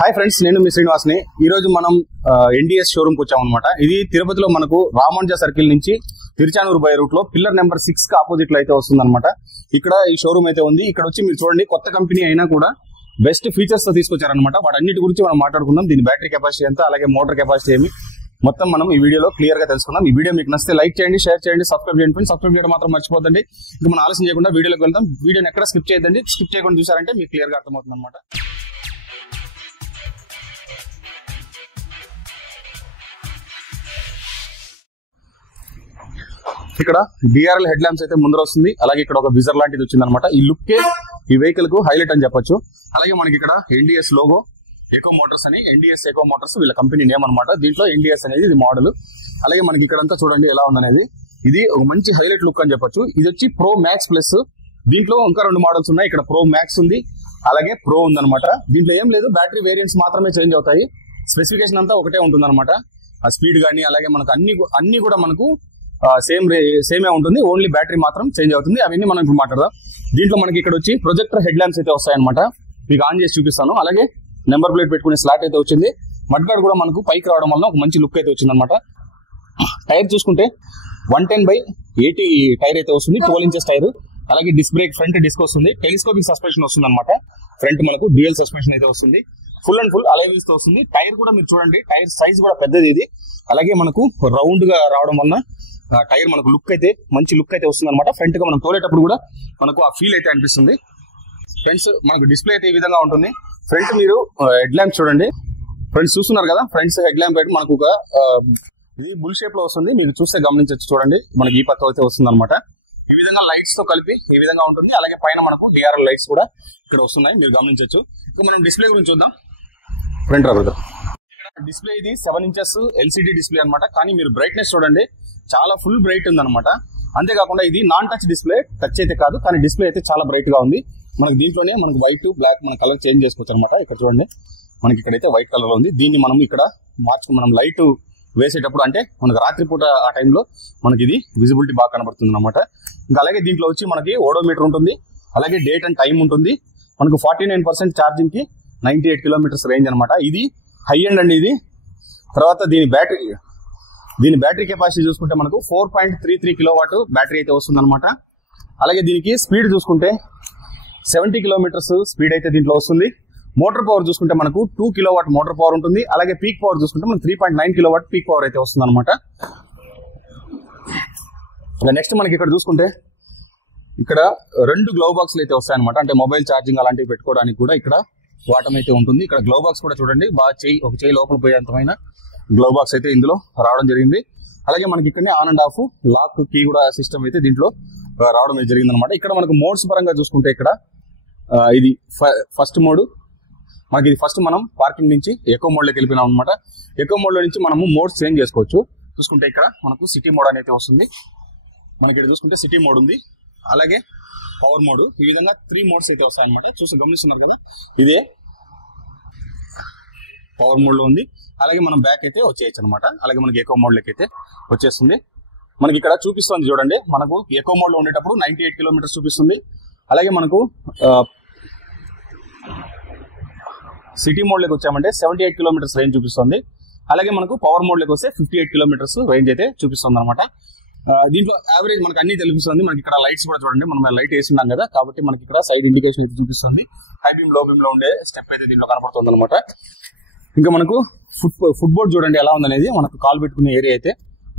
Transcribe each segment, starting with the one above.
Hi friends, నేను మీ శ్రీనివాస్ని. ఈ రోజు మనం ఎన్డీఎస్ షోరూమ్ కి వచ్చామన్నమాట. ఇది తిరుపతిలో మనకు రామానుజ సర్కిల్ నుంచి తిరుచానూరు బై రూట్ లో పిల్లర్ నెంబర్ 6 కి ఆపోజిట్ లో అయితే వస్తుందన్నమాట. ఇక్కడ ఈ షోరూమ్ అయితే ఉంది. ఇక్కడ వచ్చి మీరు చూడండి, కొత్త కంపెనీ అయినా కూడా బెస్ట్ ఫీచర్స్ తో తీసుకొచ్చారనమాట. వాటన్నిటి గురించి మనం మాట్లాడుకుందాం. దీని బ్యాటరీ కెపాసిటీ ఎంత, అలాగే మోటార్ కెపాసిటీ ఏమి, మొత్తం మనం ఈ వీడియోలో క్లియర్ గా తెలుసుకుందాం. ఈ వీడియో మీకు నచ్చితే లైక్ చేయండి, షేర్ చేయండి, సబ్స్క్రైబ్ చేయండి. సబ్స్క్రైబ్ చేయడం మాత్రం మర్చిపోతండి. ఇంకా మనం ఆలస్యం చేయకుండా వీడియోలోకి వెళ్తాం. వీడియోని ఎక్కడ స్కిప్ చేయదండి. స్కిప్ చేయకుండా చూసారంటే మీకు క్లియర్ గా అర్థమవుతుంది అనమాట. ఇక్కడ డిఆర్ఎల్ హెడ్ ల్యాంప్స్ అయితే ముందర వస్తుంది. అలాగే ఇక్కడ ఒక విజర్ లాంటిది వచ్చింది అనమాట. ఈ లుక్ ఈ వెహికల్ కు హైలైట్ అని చెప్పొచ్చు. అలాగే మనకి ఇక్కడ ఎన్డీఎస్ లోగో, ఎకో మోటార్స్ అని, ఎన్డీఎస్ ఎకో మోటార్స్ వీళ్ళ కంపెనీ నేమ్ అనమాట. దీంట్లో ఎన్డీఎస్ అనేది ఇది మోడల్. అలాగే మనకి ఇక్కడంతా చూడండి ఎలా ఉందనేది. ఇది ఒక మంచి హైలైట్ లుక్ అని చెప్పొచ్చు. ఇది వచ్చి ప్రో మ్యాక్స్ ప్లస్. దీంట్లో ఇంకా 2 మోడల్స్ ఉన్నాయి. ఇక్కడ ప్రో మ్యాక్స్ ఉంది, అలాగే ప్రో ఉందన్నమాట. దీంట్లో ఏం లేదు, బ్యాటరీ వేరియంట్స్ మాత్రమే చేంజ్ అవుతాయి. స్పెసిఫికేషన్ అంతా ఒకటే ఉంటుంది అనమాట. ఆ స్పీడ్ కానీ అలాగే మనకు అన్ని కూడా మనకు సేమే ఉంటుంది. ఓన్లీ బ్యాటరీ మాత్రం చేంజ్ అవుతుంది. అవన్నీ మనం ఇప్పుడు మాట్లాడదాం. దీంట్లో మనకి ఇక్కడ వచ్చి ప్రొజెక్టర్ హెడ్ ల్యాంప్స్ అయితే వస్తాయన్నమాట. మీకు ఆన్ చేసి చూపిస్తాను. అలాగే నెంబర్ ప్లేట్ పెట్టుకునే స్లాట్ అయితే వచ్చింది. మడ్గార్డ్ కూడా మనకు పైకి రావడం వల్ల ఒక మంచి లుక్ అయితే వచ్చింది అనమాట. టైర్ చూసుకుంటే 110/80 టైర్ అయితే వస్తుంది, 12 ఇంచెస్ టైర్. అలాగే డిస్క్ బ్రేక్, ఫ్రంట్ డిస్క్ వస్తుంది, టెలిస్కోపిక్ సస్పెన్షన్ వస్తుంది అనమాట. ఫ్రంట్ మనకు డ్యూయల్ సస్పెన్షన్ అయితే వస్తుంది. Full and full Alai wheels తో వస్తుంది. టైర్ కూడా మీరు చూడండి, టైర్ సైజ్ కూడా పెద్దది ఇది. అలాగే మనకు రౌండ్ గా రావడం వల్ల టైర్ మనకు లుక్ అయితే మంచి లుక్ అయితే వస్తుంది అనమాట. ఫ్రంట్ గా మనం తోలేటప్పుడు కూడా మనకు ఆ ఫీల్ అయితే అనిపిస్తుంది. ఫ్రెండ్స్, మనకు డిస్ప్లే అయితే ఈ విధంగా ఉంటుంది. ఫ్రంట్ మీరు హెడ్ ల్యాంప్ చూడండి. ఫ్రెండ్స్ చూస్తున్నారు కదా, ఫ్రంట్స్ హెడ్ ల్యాంప్ అయితే మనకు ఒక ఇది బుల్ షేప్ లో వస్తుంది. మీకు చూస్తే గమనించవచ్చు. చూడండి, మనకి ఈ పక్క అయితే వస్తుంది అనమాట. ఈ విధంగా లైట్స్ తో కలిపి ఈ విధంగా ఉంటుంది. అలాగే పైన మనకు డిఆర్ఎల్ లైట్స్ కూడా ఇక్కడ వస్తున్నాయి, మీరు గమనించవచ్చు. మనం డిస్ప్లే గురించి చూద్దాం. ఫ్రంట్ రాబోదు డిస్ప్లే ఇది 7 ఇంచెస్ ఎల్సిడి డిస్ప్లే అనమాట. కానీ మీరు బ్రైట్నెస్ చూడండి, చాలా ఫుల్ బ్రైట్ ఉంది అనమాట. అంతేకాకుండా ఇది నాన్ టచ్ డిస్ప్లే, టచ్ అయితే కాదు, కానీ డిస్ప్లే అయితే చాలా బ్రైట్ గా ఉంది. మనకి దీంట్లోనే మనకు వైట్ బ్లాక్ మన కలర్ చేంజ్ చేసుకోవచ్చు అనమాట. ఇక్కడ చూడండి, మనకి ఇక్కడైతే వైట్ కలర్ లో ఉంది. దీన్ని మనం ఇక్కడ మనం లైట్ వేసేటప్పుడు, అంటే మనకు రాత్రిపూట ఆ టైంలో మనకి ఇది విజిబిలిటీ బాగా కనబడుతుంది అనమాట. ఇంకా అలాగే దీంట్లో వచ్చి మనకి ఓడోమీటర్ ఉంటుంది. అలాగే డేట్ అండ్ టైం ఉంటుంది. మనకు 49% ఛార్జింగ్ కి 98 కిలోమీటర్స్ రేంజ్ అనమాట. ఇది హై ఎండ్ అండి ఇది. తర్వాత దీని బ్యాటరీ కెపాసిటీ చూసుకుంటే మనకు 4.33 కిలోవాట్ బ్యాటరీ అయితే వస్తుంది అనమాట. అలాగే దీనికి స్పీడ్ చూసుకుంటే 70 కిలోమీటర్స్ స్పీడ్ అయితే దీంట్లో వస్తుంది. మోటార్ పవర్ చూసుకుంటే మనకు 2 కిలోవాట్ మోటార్ పవర్ ఉంటుంది. అలాగే పీక్ పవర్ చూసుకుంటే మనకు 3.9 కిలోవాట్ పీక్ పవర్ అయితే వస్తుంది అనమాట. నెక్స్ట్ మనకి ఇక్కడ చూసుకుంటే ఇక్కడ 2 గ్లౌ బాక్స్లు అయితే వస్తాయన్నమాట. అంటే మొబైల్ ఛార్జింగ్ అలాంటివి పెట్టుకోవడానికి కూడా ఇక్కడ వాటం అయితే ఉంటుంది. ఇక్కడ గ్లౌ బాక్స్ కూడా చూడండి, బాగా ఒక చేయి లోపల పోయేంతమైన గ్లౌ బాక్స్ అయితే ఇందులో రావడం జరిగింది. అలాగే మనకి ఇక్కడనే on and off lock key కూడా సిస్టమ్ అయితే దీంట్లో రావడం జరిగింది అనమాట. ఇక్కడ మనకు మోడ్స్ పరంగా చూసుకుంటే ఇక్కడ ఇది ఫస్ట్ మోడ్. మనకి ఇది ఫస్ట్ మనం పార్కింగ్ నుంచి ఎకో మోడ్ లోకి వెళ్ళిపోయినాం అనమాట. ఎకో మోడ్ లో నుంచి మనము మోడ్స్ చేంజ్ చేసుకోవచ్చు. చూసుకుంటే ఇక్కడ మనకు సిటీ మోడ్ అనేది వస్తుంది. మనకి ఇక్కడ చూసుకుంటే సిటీ మోడ్ ఉంది, అలాగే పవర్ మోడ్. ఈ విధంగా 3 మోడ్స్ అయితే వస్తాయన్నమాట. చూసి గమనిస్తున్నాం కదా, ఇదే పవర్ మోడ్ లో ఉంది. అలాగే మనం బ్యాక్ అయితే వచ్చేయచ్చు అనమాట. అలాగే మనకి ఎకో మోడ్ లోకి అయితే వచ్చేస్తుంది. మనకి ఇక్కడ చూపిస్తుంది చూడండి, మనకు ఎకో మోడ్ లో ఉండేటప్పుడు 98 కిలోమీటర్స్ చూపిస్తుంది. అలాగే మనకు సిటీ మోడ్ లోకి వచ్చామంటే 78 కిలోమీటర్స్ రేంజ్ చూపిస్తుంది. అలాగే మనకు పవర్ మోడ్ లోకి వస్తే 58 కిలోమీటర్స్ రేంజ్ అయితే చూపిస్తుంది అనమాట. దీంట్లో యావరేజ్ మనకు అన్ని తెలుస్తుంది. మనకి ఇక్కడ లైట్స్ కూడా చూడండి, మనం లైట్ వేసి ఉన్నాం కదా, కాబట్టి మనకి ఇక్కడ సైడ్ ఇండికేషన్ అయితే చూపిస్తుంది. హై బీమ్, లో బీమ్ లో ఉండే స్టెప్ అయితే దీంట్లో కనబడుతుంది అనమాట. ఇంకా మనకు ఫుట్ బోర్డ్ చూడండి ఎలా ఉందనేది. మనకు కాల్ పెట్టుకునే ఏరియా అయితే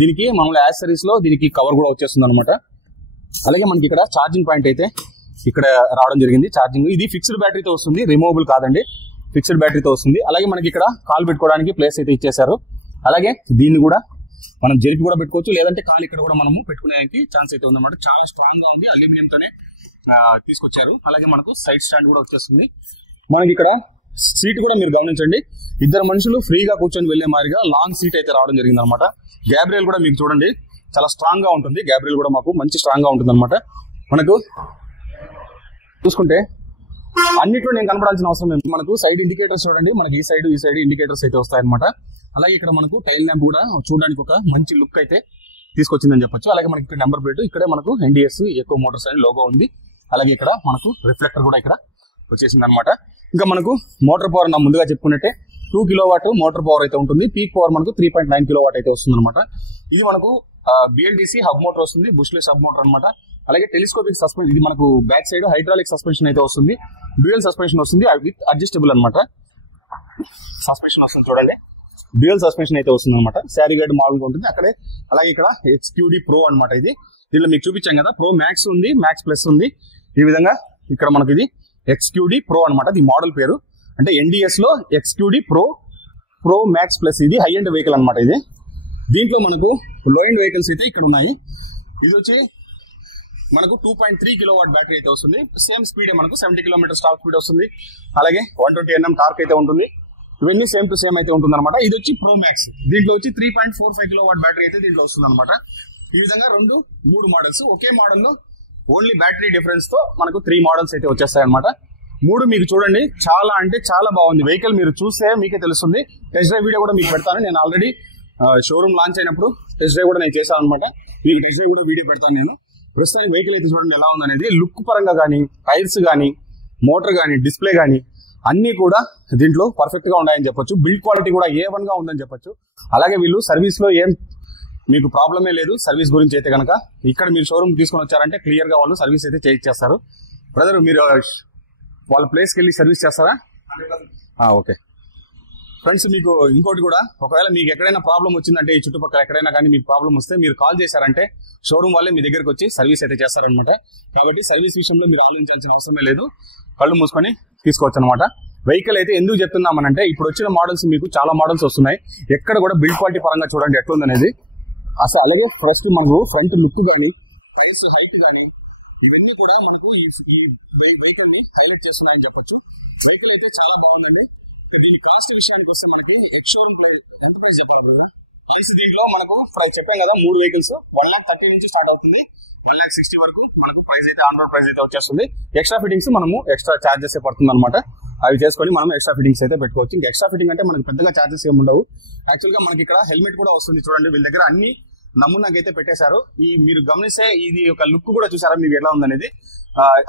దీనికి మామూలు యాక్సెసరీస్ లో దీనికి కవర్ కూడా వచ్చేస్తుంది అనమాట. అలాగే మనకి ఇక్కడ ఛార్జింగ్ పాయింట్ అయితే ఇక్కడ రావడం జరిగింది. ఛార్జింగ్ ఇది ఫిక్స్డ్ బ్యాటరీతో వస్తుంది, రిమూవబుల్ కాదండి, ఫిక్స్డ్ బ్యాటరీతో వస్తుంది. అలాగే మనకి ఇక్కడ కాల్ పెట్టుకోవడానికి ప్లేస్ అయితే ఇచ్చేసారు. అలాగే దీన్ని కూడా మనం జరిపి కూడా పెట్టుకోవచ్చు, లేదంటే కాల్ ఇక్కడ కూడా మనము పెట్టుకునేదానికి ఛాన్స్ అయితే ఉందన్నమాట. చాలా స్ట్రాంగ్ గా ఉంది, అల్యూమినియం తోనే తీసుకొచ్చారు. అలాగే మనకు సైడ్ స్టాండ్ కూడా వచ్చేస్తుంది. మనకి ఇక్కడ సీట్ కూడా మీరు గమనించండి, 2 మనుషులు ఫ్రీగా కూర్చొని వెళ్లే మాదిరిగా లాంగ్ సీట్ అయితే రావడం జరిగింది అనమాట. గ్యాబ్రియల్ కూడా మీకు చూడండి చాలా స్ట్రాంగ్ గా ఉంటుంది. గ్యాబ్రియల్ కూడా మాకు మంచి స్ట్రాంగ్ గా ఉంటుంది అనమాట. మనకు చూసుకుంటే అన్నిట్లో నేను కనపడాల్సిన అవసరం లేదు. మనకు సైడ్ ఇండికేటర్స్ చూడండి, మనకి ఈ సైడ్ ఇండికేటర్స్ అయితే వస్తాయన్నమాట. అలాగే ఇక్కడ మనకు టైల్ ల్యాంప్ కూడా చూడడానికి ఒక మంచి లుక్ అయితే తీసుకొచ్చిందని చెప్పొచ్చు. అలాగే మనకి ఇక్కడ నెంబర్ ప్లేట్, ఇక్కడే మనకు ఎన్డీఎస్ ఎకో మోటార్స్ అనే లోగో ఉంది. అలాగే ఇక్కడ మనకు రిఫ్లెక్టర్ కూడా ఇక్కడ వచ్చేసింది అనమాట. ఇంకా మనకు మోటార్ పవర్ నా ముందుగా చెప్పుకున్నట్టే 2 కిలోవాట్ మోటార్ పవర్ అయితే ఉంటుంది. పీక్ పవర్ మనకు 3.9 కిలోవాట్ అయితే వస్తుంది అనమాట. ఇది మనకు BLDC హబ్ మోటార్ వస్తుంది, బుష్లెస్ హబ్ మోటార్ అనమాట. అలాగే టెలిస్కోపిక్ సస్పెన్షన్, ఇది మనకు బ్యాక్ సైడ్ హైడ్రాలిక్ సస్పెన్షన్ అయితే వస్తుంది, డ్యూయల్ సస్పెన్షన్ వస్తుంది విత్ అడ్జస్టబుల్ అనమాట. సస్పెన్షన్ వస్తుంది చూడండి, డ్యూయల్ సస్పెన్షన్ అయితే వస్తుంది అనమాట. శారీ గైడ్ మోడల్ ఉంటుంది అక్కడే. అలాగే ఇక్కడ XQD Pro అనమాట. ఇది దీనిలో మీకు చూపించాం కదా, Pro Max ఉంది, Max Plus ఉంది. ఈ విధంగా ఇక్కడ మనకి ఇది XQD Pro అనమాట. ఇది మోడల్ పేరు. అంటే NDS లో XQD Pro Max Plus ఇది హై ఎండ్ వెహికల్ అనమాట. ఇది దీంట్లో మనకు లో ఎండ్ వెహికల్స్ అయితే ఇక్కడ ఉన్నాయి. ఇది వచ్చి మనకు 2.3 కిలోవాట్ బ్యాటరీ అయితే వస్తుంది. సేమ్ స్పీడ్ మనకు 70 కిలోమీటర్ టాప్ స్పీడ్ వస్తుంది. అలాగే 120 Nm టార్క్ అయితే ఉంటుంది. ఇవన్నీ సేమ్ టు సేమ్ అయితే ఉంటుంది అనమాట. ఇది వచ్చి Pro Max. దీంట్లో వచ్చి 3.45 కిలోవాట్ బ్యాటరీ అయితే దీంట్లో వస్తుంది అనమాట. ఈ విధంగా 3 మోడల్స్ ఒకే మోడల్లో ఓన్లీ బ్యాటరీ డిఫరెన్స్ తో మనకు 3 మోడల్స్ అయితే వచ్చేస్తాయి అనమాట. 3 మీకు చూడండి చాలా అంటే చాలా బాగుంది వెహికల్. మీరు చూస్తే మీకే తెలుస్తుంది. టెస్ట్ డ్రైవ్ వీడియో కూడా మీకు పెడతాను. నేను ఆల్రెడీ షోరూమ్ లాంచ్ అయినప్పుడు టెస్ట్ డ్రైవ్ కూడా నేను చేశాను అనమాట. మీకు టెస్ట్ డ్రైవ్ కూడా వీడియో పెడతాను నేను. ప్రస్తుతానికి వెహికల్ అయితే చూడండి ఎలా ఉందనేది. లుక్ పరంగా కానీ, టైర్స్ కానీ, మోటార్ కానీ, డిస్ప్లే కానీ అన్ని కూడా దీంట్లో పర్ఫెక్ట్ గా ఉన్నాయని చెప్పొచ్చు. బిల్డ్ క్వాలిటీ కూడా A1 గా ఉందని చెప్పొచ్చు. అలాగే వీళ్ళు సర్వీస్ లో ఏం మీకు ప్రాబ్లమే లేదు. సర్వీస్ గురించి అయితే కనుక ఇక్కడ మీరు షోరూమ్ తీసుకొని వచ్చారంటే క్లియర్ గా వాళ్ళు సర్వీస్ అయితే చేయిస్తారు. బ్రదర్ మీరు వాళ్ళ ప్లేస్కి వెళ్ళి సర్వీస్ చేస్తారా? ఓకే ఫ్రెండ్స్, మీకు ఇంకోటి కూడా, ఒకవేళ మీకు ఎక్కడైనా ప్రాబ్లం వచ్చిందంటే ఈ చుట్టుపక్కల ఎక్కడైనా కానీ మీకు ప్రాబ్లం వస్తే మీరు కాల్ చేశారంటే షోరూమ్ వాళ్ళే మీ దగ్గరకు వచ్చి సర్వీస్ అయితే చేస్తారనమాట. కాబట్టి సర్వీస్ విషయంలో మీరు ఆలోచించాల్సిన అవసరమే లేదు. కళ్ళు మూసుకొని తీసుకోవచ్చు అనమాట. వెహికల్ అయితే ఎందుకు చెప్తున్నామనంటే ఇప్పుడు వచ్చిన మోడల్స్ మీకు చాలా మోడల్స్ వస్తున్నాయి. ఎక్కడ కూడా బిల్డ్ క్వాలిటీ పరంగా చూడండి ఎట్లుందనేది అసలు. అలాగే ఫస్ట్ మనకు ఫ్రంట్ లుక్ కానీ, టైర్స్ హైట్ కానీ ఇవన్నీ కూడా మనకు ఈ వెహికల్ ని హైలైట్ చేస్తున్నాయని చెప్పొచ్చు. వెహికల్ అయితే చాలా బాగుందండి. దీని కాస్ట్ విషయానికి వస్తే మనకి ఎక్స్ షోరూమ్ ఎంత ప్రైస్ చెప్పాలి బ్రో? ప్రైస్ దీంట్లో మనకు చెప్పాం కదా 3 వెహికల్స్ 1,30,000 నుంచి స్టార్ట్ అవుతుంది. 1,60,000 వరకు మనకు ప్రైస్ అయితే ఆన్ రోడ్ ప్రైస్ అయితే వచ్చేస్తుంది. ఎక్స్ట్రా ఫిట్టింగ్స్ మనము ఎక్స్ట్రా చార్జెస్ పడుతుంది అనమాట. అవి చేసుకొని మనం ఎక్స్ట్రా ఫిట్టింగ్స్ అయితే పెట్టుకోవచ్చు. ఇంకా ఎక్స్ట్రా ఫిట్టింగ్ అంటే మనకి పెద్దగా చార్జెస్ ఏమి ఉండవు. యాక్చువల్ గా మనకి ఇక్కడ హెల్మెట్ కూడా వస్తుంది చూడండి. వీళ్ళ దగ్గర అన్ని నమూనాకైతే పెట్టేశారు. ఈ మీరు గమనిస్తే ఇది ఒక లుక్ కూడా చూసారా మీకు ఎలా ఉందనేది.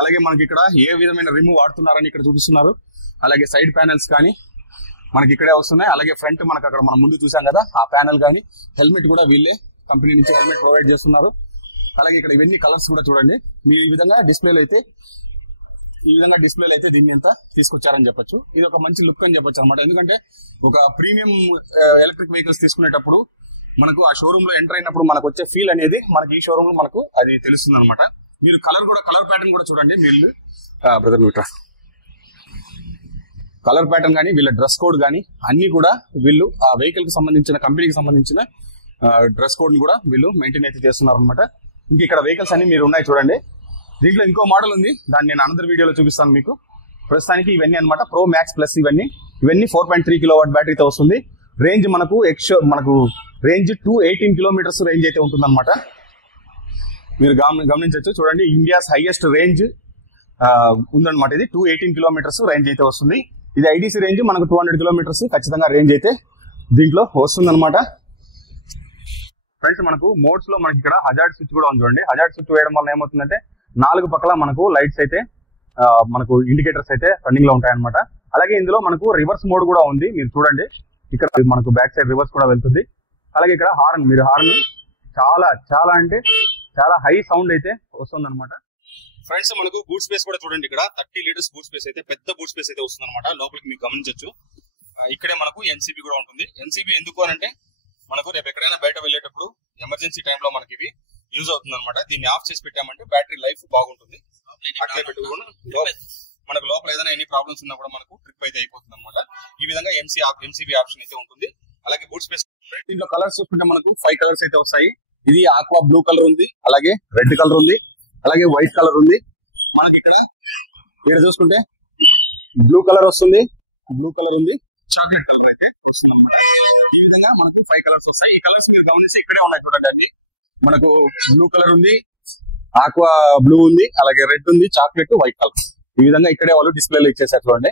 అలాగే మనకి ఇక్కడ ఏ విధమైన రిమూవ్ వాడుతున్నారని ఇక్కడ చూపిస్తున్నారు. అలాగే సైడ్ ప్యానెల్స్ కానీ మనకి ఇక్కడే వస్తున్నాయి. అలాగే ఫ్రంట్ మనకు అక్కడ మనం ముందు చూసాం కదా ఆ ప్యానెల్ కానీ, హెల్మెట్ కూడా వీళ్ళే కంపెనీ నుంచి హెల్మెట్ ప్రొవైడ్ చేస్తున్నారు. అలాగే ఇక్కడ ఇవన్నీ కలర్స్ కూడా చూడండి. మీరు ఈ విధంగా డిస్ప్లేలో అయితే దీన్ని ఎంత తీసుకొచ్చారని చెప్పొచ్చు. ఇది ఒక మంచి లుక్ అని చెప్పొచ్చు అనమాట. ఎందుకంటే ఒక ప్రీమియం ఎలక్ట్రిక్ వెహికల్స్ తీసుకునేటప్పుడు మనకు ఆ షోరూమ్ లో ఎంటర్ అయినప్పుడు మనకు వచ్చే ఫీల్ అనేది మనకి ఈ షోరూమ్ లో మనకు అది తెలుస్తుంది అనమాట. మీరు కలర్ ప్యాటర్న్ కూడా చూడండి. వీళ్ళు బ్రదర్ మీటర్ కలర్ ప్యాటర్న్ కానీ, వీళ్ళ డ్రెస్ కోడ్ కానీ అన్ని కూడా వీళ్ళు ఆ వెహికల్ కి సంబంధించిన కంపెనీకి సంబంధించిన డ్రెస్ కోడ్ ని కూడా వీళ్ళు మెయింటైన్ అయితే చేస్తున్నారు అనమాట. ఇంక ఇక్కడ వెహికల్స్ అన్ని మీరు ఉన్నాయి చూడండి. దీంట్లో ఇంకో మోడల్ ఉంది, దాన్ని నేను అనదర్ వీడియోలో చూపిస్తాను మీకు. ప్రస్తుతానికి ఇవన్నీ అనమాట Pro Max Plus. ఇవన్నీ 4.3 కిలోవాట్ బ్యాటరీతో వస్తుంది. రేంజ్ మనకు రేంజ్ 218 కిలోమీటర్స్ రేంజ్ అయితే ఉంటుంది అనమాట. మీరు గమనించవచ్చు చూడండి. ఇండియాస్ హైయెస్ట్ రేంజ్ ఉందన్నమాట. ఇది 218 కిలోమీటర్స్ రేంజ్ అయితే వస్తుంది. ఇది IDC రేంజ్ మనకు 200 కిలోమీటర్స్ ఖచ్చితంగా రేంజ్ అయితే దీంట్లో వస్తుంది అనమాట. ఫ్రెండ్స్ మనకు మోడ్స్ లో మనకి ఇక్కడ హజార్డ్ స్విచ్ కూడా ఉంది చూడండి. హజార్డ్ స్విచ్ వేయడం వల్ల ఏమవుతుందంటే 4 పక్కల మనకు లైట్స్ అయితే మనకు ఇండికేటర్స్ అయితే రన్నింగ్ లో ఉంటాయన్నమాట. అలాగే ఇందులో మనకు రివర్స్ మోడ్ కూడా ఉంది. మీరు చూడండి ఇక్కడ మనకు బ్యాక్ సైడ్ రివర్స్ కూడా వెళ్తుంది. అలాగే ఇక్కడ హార్న్, మీరు హార్న్ చాలా అంటే చాలా హై సౌండ్ అయితే వస్తుంది అనమాట. ఫ్రెండ్స్ మనకు బూట్ స్పేస్ కూడా చూడండి. ఇక్కడ 30 లీటర్స్ బూట్ స్పేస్ అయితే పెద్ద బూట్ స్పేస్ అయితే వస్తుంది అనమాట. లోపలికి మీకు గమనించవచ్చు. ఇక్కడే మనకు NCB కూడా ఉంటుంది. NCB ఎందుకు అనంటే మనకు రేపు ఎక్కడైనా బయట వెళ్ళేటప్పుడు ఎమర్జెన్సీ టైంలో మనకి ఇవి యూజ్ అవుతుంది అనమాట. దీన్ని ఆఫ్ చేసి పెట్టామంటే బ్యాటరీ లైఫ్ బాగుంటుంది. అట్లే పెట్టుకుని మనకు లోపల ఏదైనా ఎన్ని ప్రాబ్లమ్స్ ఉన్నా కూడా మనకు ట్రిప్ అయితే అయిపోతుంది అనమాట. ఈ విధంగా MCB ఆప్షన్ అయితే ఉంటుంది. అలాగే బూట్ స్పేస్ దీంట్లో కలర్స్ చూసుకుంటే మనకు 5 కలర్స్ అయితే వస్తాయి. ఇది ఆక్వా బ్లూ కలర్ ఉంది, అలాగే రెడ్ కలర్ ఉంది, అలాగే వైట్ కలర్ ఉంది. మనకి ఇక్కడ చూసుకుంటే బ్లూ కలర్ వస్తుంది, బ్లూ కలర్ ఉంది, చాక్లెట్ కలర్ అయితే ఈ విధంగా మనకు 5 కలర్స్ వస్తాయి. ఈ కలర్స్ మీరు గమనిస్తే ఇక్కడే ఉన్నాయి చూడండి. మనకు బ్లూ కలర్ ఉంది, ఆక్వా బ్లూ ఉంది, అలాగే రెడ్ ఉంది, చాక్లెట్, వైట్ కలర్. ఈ విధంగా ఇక్కడే వాళ్ళు డిస్ప్లేలో ఇచ్చేసారు చూడండి.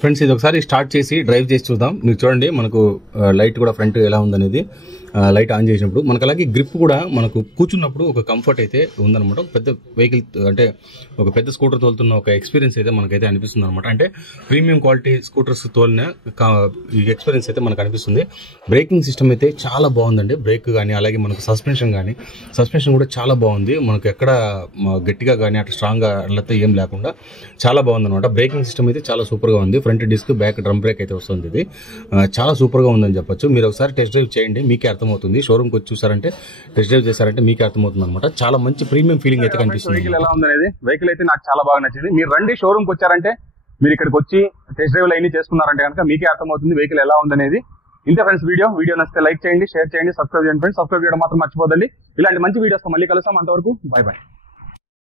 ఫ్రెండ్స్ ఇది ఒకసారి స్టార్ట్ చేసి డ్రైవ్ చేసి చూద్దాం. మీరు చూడండి మనకు లైట్ కూడా ఫ్రంట్ ఎలా ఉందనేది. లైట్ ఆన్ చేసినప్పుడు. మనకు అలాగే గ్రిప్ కూడా మనకు కూర్చున్నప్పుడు ఒక కంఫర్ట్ అయితే ఉందన్నమాట. ఒక పెద్ద వెహికల్ అంటే ఒక పెద్ద స్కూటర్ తోలుతున్న ఒక ఎక్స్పీరియన్స్ అయితే మనకైతే అనిపిస్తుంది అనమాట. అంటే ప్రీమియం క్వాలిటీ స్కూటర్స్ తోలిన ఈ ఎక్స్పీరియన్స్ అయితే మనకు అనిపిస్తుంది. బ్రేకింగ్ సిస్టమ్ అయితే చాలా బాగుందండి. బ్రేక్ కానీ అలాగే మనకు సస్పెన్షన్ కూడా చాలా బాగుంది. మనకు ఎక్కడ గట్టిగా కానీ అట్లా స్ట్రాంగ్గా అట్లయితే ఏం లేకుండా చాలా బాగుంది అనమాట. బ్రేకింగ్ సిస్టమ్ అయితే చాలా సూపర్గా ఉంది. Front disc back drum brake అయితే వస్తుంది. ఇది చాలా సూపర్గా ఉందని చెప్పొచ్చు. మీరు ఒకసారి టెస్ట్ డ్రైవ్ చేయండి, మీకే అర్థమవుతుంది. షోరూమ్కి వచ్చి చూసారంటే, టెస్ట్ డ్రైవ్ చేశారంటే మీకే అర్థమవుతుంది అనమాట. చాలా మంచి ప్రీమియం ఫీలింగ్ అయితే కనిపిస్తుంది. వెహికల్ ఎలా ఉందనేది, వెహికల్ అయితే నాకు చాలా బాగా నచ్చింది. మీరు రండి, షోరూమ్కి వచ్చారంటే, మీరు ఇక్కడికి వచ్చి టెస్ట్ డ్రైవ్లు అన్ని చేసుకున్నారంటే కనుక మీకే అర్థమవుతుంది వెహికల్ ఎలా ఉందనేది. ఇంతే ఫ్రెండ్స్, వీడియో నచ్చితే లైక్ చేయండి, షేర్ చేయండి, సబ్స్క్రైబ్ చేయండి ఫ్రెండ్స్. సబ్స్క్రైబ్ చేయడం మాత్రం మర్చిపోదండి. ఇలాంటి మంచి వీడియోస్తో మళ్ళీ కలుస్తాం. అంతవరకు బై బై.